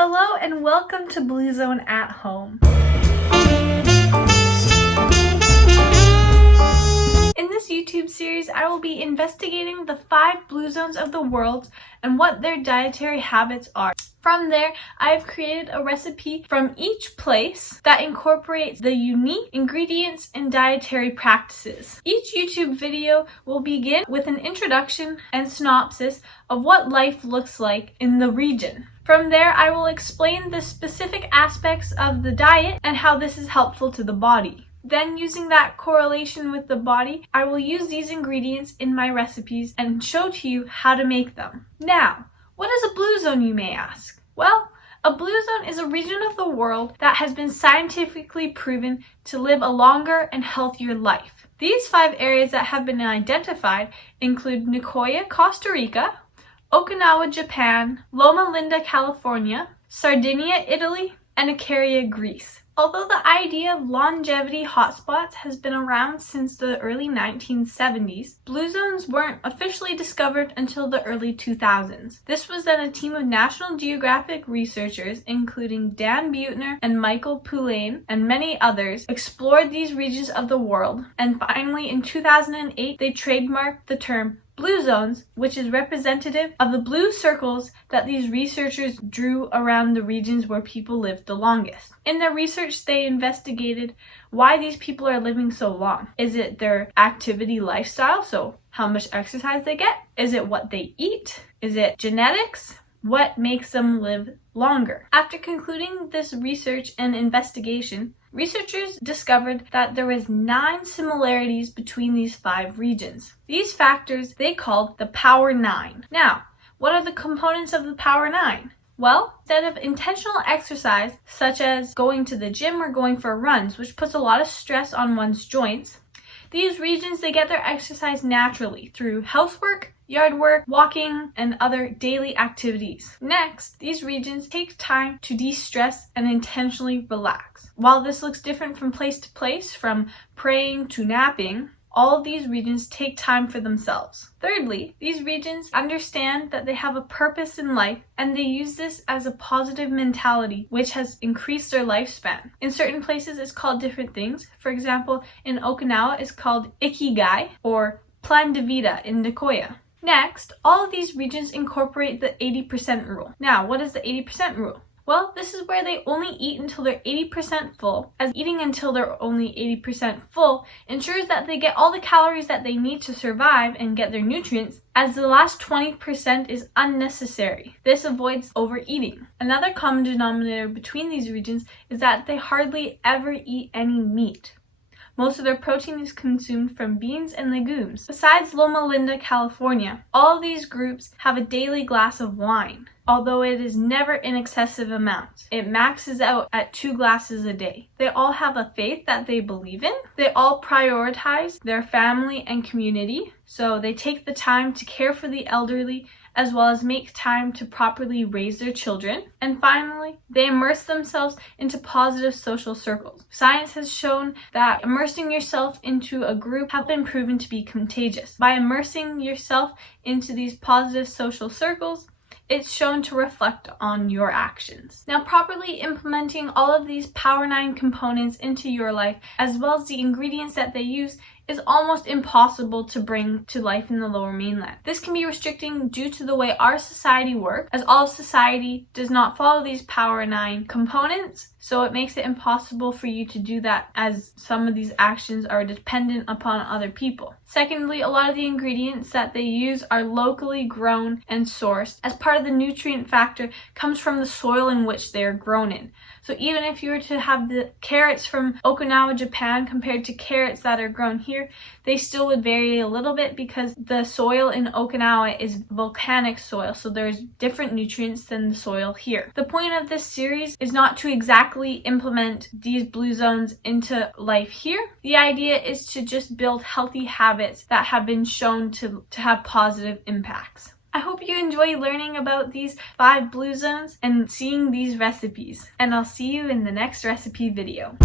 Hello and welcome to Blue Zone at Home. In this YouTube series, I will be investigating the 5 blue zones of the world and what their dietary habits are. From there, I've created a recipe from each place that incorporates the unique ingredients and dietary practices. Each YouTube video will begin with an introduction and synopsis of what life looks like in the region. From there, I will explain the specific aspects of the diet and how this is helpful to the body. Then, using that correlation with the body, I will use these ingredients in my recipes and show to you how to make them. Now, what is a blue zone, you may ask? Well, a blue zone is a region of the world that has been scientifically proven to live a longer and healthier life. These 5 areas that have been identified include Nicoya, Costa Rica, Okinawa, Japan, Loma Linda, California, Sardinia, Italy, and Icaria, Greece. Although the idea of longevity hotspots has been around since the early 1970s, blue zones weren't officially discovered until the early 2000s. This was then a team of National Geographic researchers, including Dan Buettner and Michael Poulain and many others, explored these regions of the world, and finally in 2008 they trademarked the term blue zones, which is representative of the blue circles that these researchers drew around the regions where people lived the longest. In their research, they investigated why these people are living so long. Is it their activity lifestyle, so how much exercise they get? Is it what they eat? Is it genetics? What makes them live longer? After concluding this research and investigation, researchers discovered that there was 9 similarities between these 5 regions. These factors they called the Power 9. Now, what are the components of the Power 9? Well, instead of intentional exercise, such as going to the gym or going for runs, which puts a lot of stress on one's joints, these regions they get their exercise naturally through housework, yard work, walking, and other daily activities. Next, these regions take time to de-stress and intentionally relax. While this looks different from place to place, from praying to napping, all of these regions take time for themselves. Thirdly, these regions understand that they have a purpose in life and they use this as a positive mentality, which has increased their lifespan. In certain places, it's called different things. For example, in Okinawa, it's called Ikigai or Plan de Vida in Nicoya. Next, all of these regions incorporate the 80% rule. Now, what is the 80% rule? Well, this is where they only eat until they're 80% full, as eating until they're only 80% full ensures that they get all the calories that they need to survive and get their nutrients, as the last 20% is unnecessary. This avoids overeating. Another common denominator between these regions is that they hardly ever eat any meat. Most of their protein is consumed from beans and legumes. Besides Loma Linda, California, all of these groups have a daily glass of wine, although it is never in excessive amounts. It maxes out at 2 glasses a day. They all have a faith that they believe in. They all prioritize their family and community, so they take the time to care for the elderly as well as make time to properly raise their children. And finally, they immerse themselves into positive social circles. Science has shown that immersing yourself into a group have been proven to be contagious. By immersing yourself into these positive social circles, it's shown to reflect on your actions. Now, properly implementing all of these Power 9 components into your life, as well as the ingredients that they use, is almost impossible to bring to life in the Lower Mainland. This can be restricting due to the way our society works, as all of society does not follow these Power 9 components, so it makes it impossible for you to do that, as some of these actions are dependent upon other people. Secondly, a lot of the ingredients that they use are locally grown and sourced, as part of the nutrient factor comes from the soil in which they are grown in. So even if you were to have the carrots from Okinawa, Japan compared to carrots that are grown here, they still would vary a little bit because the soil in Okinawa is volcanic soil, so there's different nutrients than the soil here. The point of this series is not to exactly implement these blue zones into life here. The idea is to just build healthy habits that have been shown to have positive impacts. I hope you enjoy learning about these 5 blue zones and seeing these recipes, and I'll see you in the next recipe video.